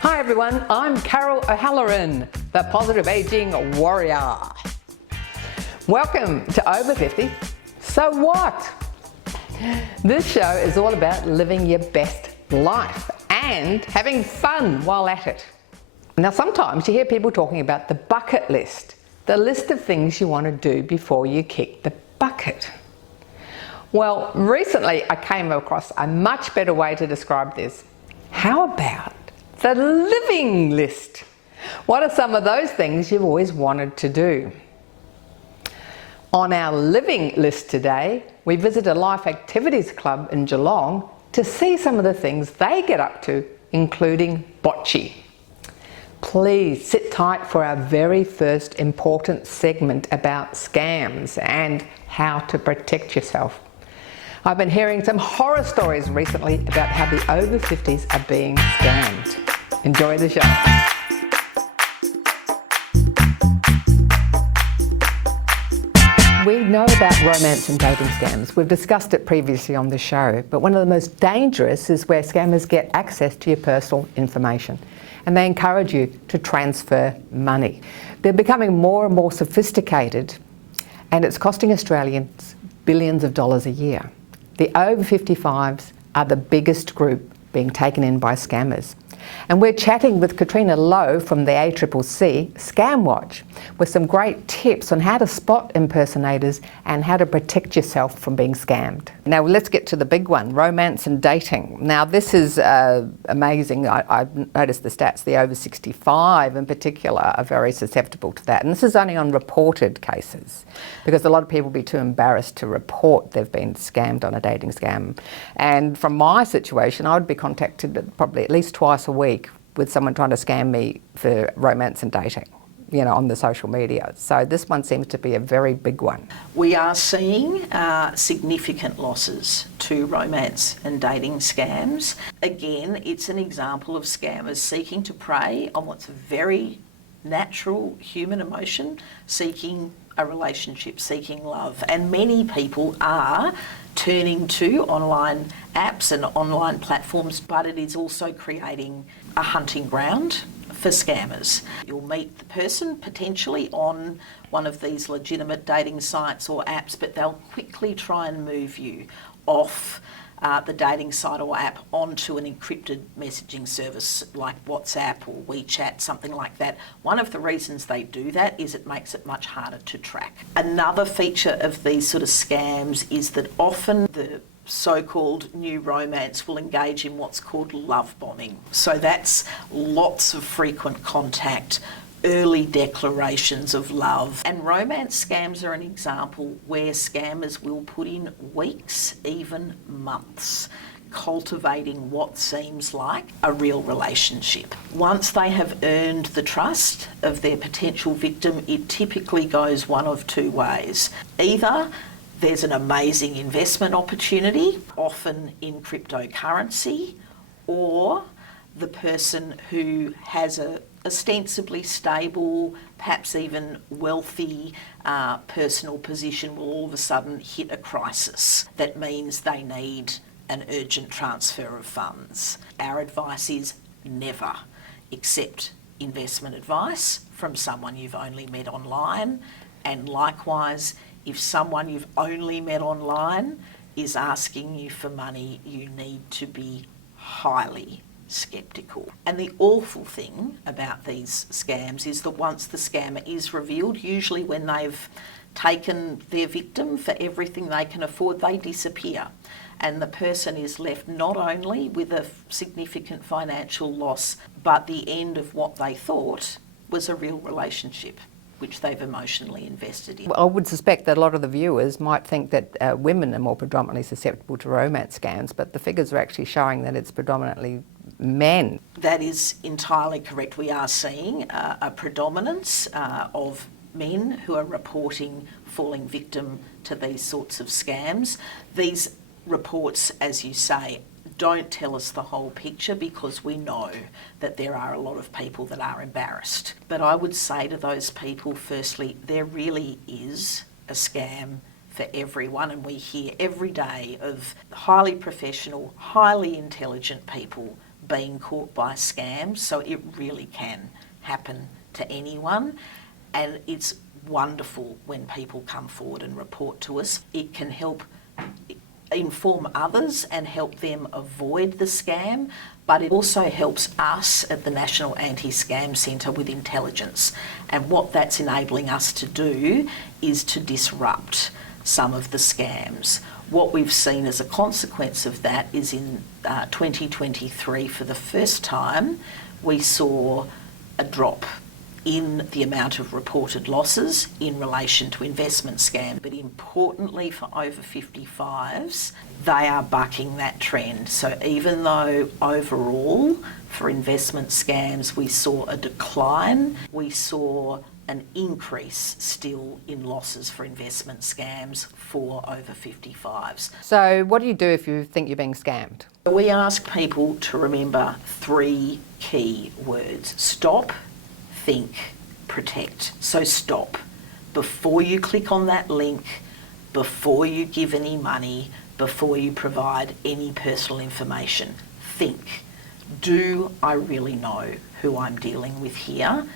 Hi everyone, I'm Carol O'Halloran, the Positive Aging Warrior. Welcome to Over 50. So what? This show is all about living your best life and having fun while at it. Now sometimes you hear people talking about the bucket list, the list of things you want to do before you kick the bucket. Well, recently I came across a much better way to describe this. How about the living list? What are some of those things you've always wanted to do? On our living list today, we visit a life activities club in Geelong to see some of the things they get up to, including bocce. Please sit tight for our very first important segment about scams and how to protect yourself. I've been hearing some horror stories recently about how the over 50s are being scammed. Enjoy the show. We know about romance and dating scams. We've discussed it previously on the show, but one of the most dangerous is where scammers get access to your personal information and they encourage you to transfer money. They're becoming more and more sophisticated and it's costing Australians billions of dollars a year. The over 55s are the biggest group being taken in by scammers. And we're chatting with Catriona Lowe from the ACCC Scamwatch with some great tips on how to spot impersonators and how to protect yourself from being scammed. Now let's get to the big one, romance and dating. Now this is amazing. I've noticed the stats, the over 65 in particular are very susceptible to that. And this is only on reported cases because a lot of people will be too embarrassed to report they've been scammed on a dating scam. And from my situation, I would be contacted probably at least twice a week with someone trying to scam me for romance and dating, you know, on the social media. So this one seems to be a very big one. We are seeing significant losses to romance and dating scams. Again, it's an example of scammers seeking to prey on what's a very natural human emotion, seeking a relationship, seeking love. And many people are turning to online apps and online platforms, but it is also creating a hunting ground for scammers. You'll meet the person potentially on one of these legitimate dating sites or apps, but they'll quickly try and move you off the dating site or app onto an encrypted messaging service like WhatsApp or WeChat, something like that. One of the reasons they do that is it makes it much harder to track. Another feature of these sort of scams is that often the so-called new romance will engage in what's called love bombing. So that's lots of frequent contact, early declarations of love. And romance scams are an example where scammers will put in weeks, even months, cultivating what seems like a real relationship. Once they have earned the trust of their potential victim, it typically goes one of two ways. Either there's an amazing investment opportunity, often in cryptocurrency, or the person who has a ostensibly stable, perhaps even wealthy personal position will all of a sudden hit a crisis. That means they need an urgent transfer of funds. Our advice is never accept investment advice from someone you've only met online, and likewise, if someone you've only met online is asking you for money, you need to be highly sceptical. And the awful thing about these scams is that once the scammer is revealed, usually when they've taken their victim for everything they can afford, they disappear. And the person is left not only with a significant financial loss, but the end of what they thought was a real relationship. which they've emotionally invested in. I would suspect that a lot of the viewers might think that women are more predominantly susceptible to romance scams, but the figures are actually showing that it's predominantly men. That is entirely correct. We are seeing a predominance of men who are reporting falling victim to these sorts of scams. These reports, as you say, don't tell us the whole picture because we know that there are a lot of people that are embarrassed. But I would say to those people, firstly, there really is a scam for everyone, and we hear every day of highly professional, highly intelligent people being caught by scams, so it really can happen to anyone, and it's wonderful when people come forward and report to us. It can help inform others and help them avoid the scam, but it also helps us at the National Anti-Scam Centre with intelligence. And what that's enabling us to do is to disrupt some of the scams. What we've seen as a consequence of that is in 2023, for the first time, we saw a drop in the amount of reported losses in relation to investment scams. But importantly for over 55s, they are bucking that trend. So even though overall for investment scams we saw a decline, we saw an increase still in losses for investment scams for over 55s. So what do you do if you think you're being scammed? We ask people to remember 3 key words: stop, think, protect. So stop. Before you click on that link, before you give any money, before you provide any personal information, think. Do I really know who I'm dealing with here?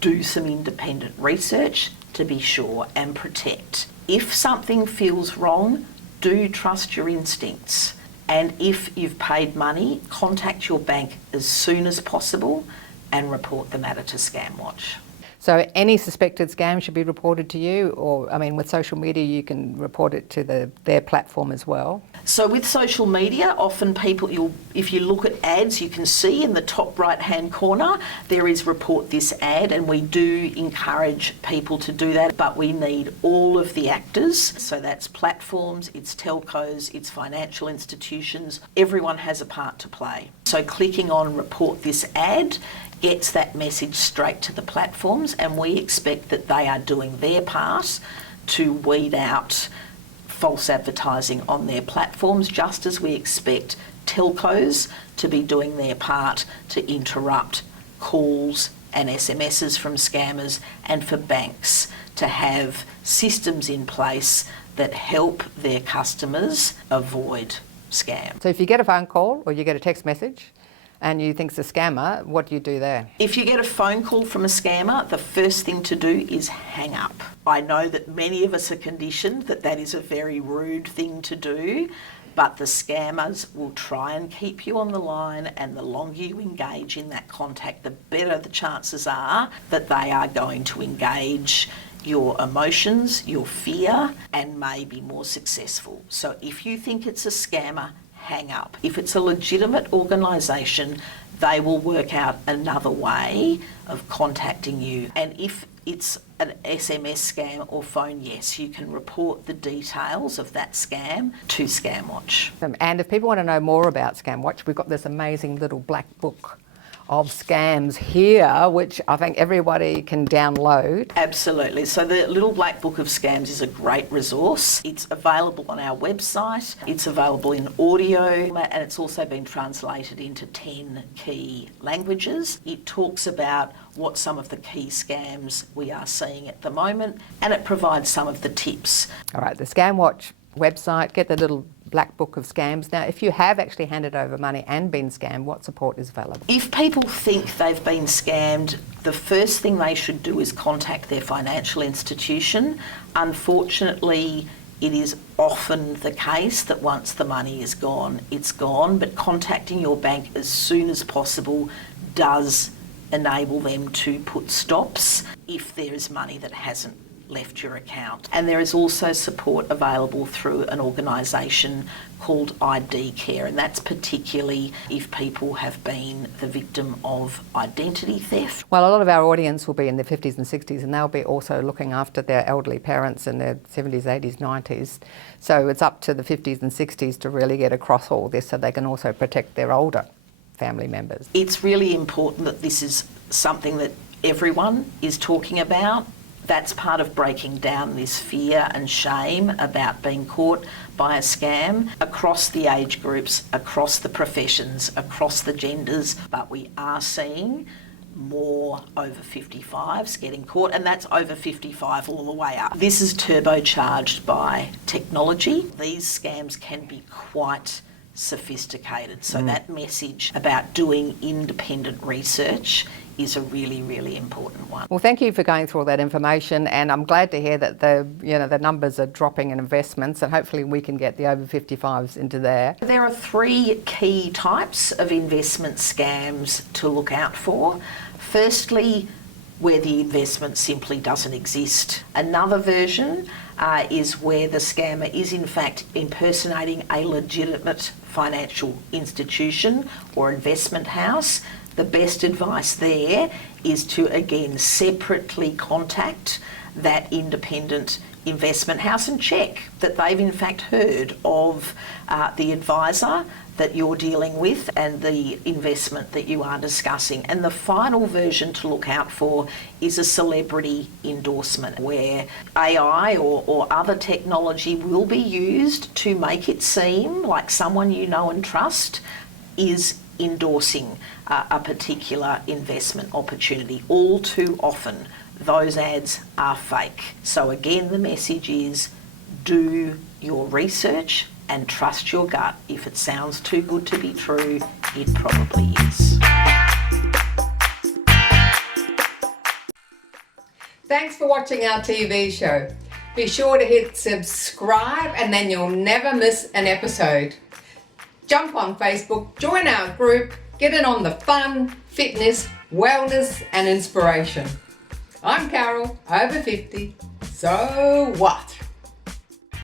Do some independent research to be sure, and protect. If something feels wrong, do trust your instincts. And if you've paid money, contact your bank as soon as possible and report the matter to Scamwatch. So any suspected scam should be reported to you, or I mean with social media you can report it to their platform as well? So with social media, often people, if you look at ads, you can see in the top right hand corner there is report this ad, and we do encourage people to do that, but we need all of the actors. So that's platforms, it's telcos, it's financial institutions, everyone has a part to play. So clicking on report this ad gets that message straight to the platforms, and we expect that they are doing their part to weed out false advertising on their platforms, just as we expect telcos to be doing their part to interrupt calls and SMSs from scammers, and for banks to have systems in place that help their customers avoid scam. So if you get a phone call or you get a text message and you think it's a scammer, what do you do there? If you get a phone call from a scammer, the first thing to do is hang up. I know that many of us are conditioned that that is a very rude thing to do, but the scammers will try and keep you on the line, and the longer you engage in that contact, the better the chances are that they are going to engage your emotions, your fear, and may be more successful. So if you think it's a scammer, hang up. If it's a legitimate organisation, they will work out another way of contacting you. And if it's an SMS scam or phone, yes, you can report the details of that scam to Scamwatch. And if people want to know more about Scamwatch, we've got this amazing little black book of scams here, which I think everybody can download. Absolutely. So the Little Black Book of Scams is a great resource. It's available on our website. It's available in audio, and it's also been translated into 10 key languages. It talks about what some of the key scams we are seeing at the moment, and it provides some of the tips. All right, the Scamwatch website, get the little black book of scams. Now, if you have actually handed over money and been scammed, what support is available? If people think they've been scammed, the first thing they should do is contact their financial institution. Unfortunately, it is often the case that once the money is gone, it's gone, but contacting your bank as soon as possible does enable them to put stops if there is money that hasn't left your account. And there is also support available through an organisation called ID Care, and that's particularly if people have been the victim of identity theft. Well, a lot of our audience will be in their 50s and 60s, and they'll be also looking after their elderly parents in their 70s, 80s, 90s. So it's up to the 50s and 60s to really get across all this so they can also protect their older family members. It's really important that this is something that everyone is talking about. That's part of breaking down this fear and shame about being caught by a scam across the age groups, across the professions, across the genders. But we are seeing more over 55s getting caught, and that's over 55 all the way up. This is turbocharged by technology. These scams can be quite sophisticated. So that message about doing independent research is a really, really important one. Well, thank you for going through all that information, and I'm glad to hear that the numbers are dropping in investments, and hopefully we can get the over 55s into there. There are three key types of investment scams to look out for. Firstly, where the investment simply doesn't exist. Another version is where the scammer is in fact impersonating a legitimate financial institution or investment house. The best advice there is to again separately contact that independent investment house and check that they've in fact heard of the advisor that you're dealing with and the investment that you are discussing. And the final version to look out for is a celebrity endorsement, where AI or other technology will be used to make it seem like someone you know and trust is endorsing a particular investment opportunity. All too often, those ads are fake. So again, the message is do your research and trust your gut. If it sounds too good to be true, it probably is. Thanks for watching our TV show. Be sure to hit subscribe and then you'll never miss an episode. Jump on Facebook, join our group, get in on the fun, fitness, wellness and inspiration. I'm Carol, over 50, so what?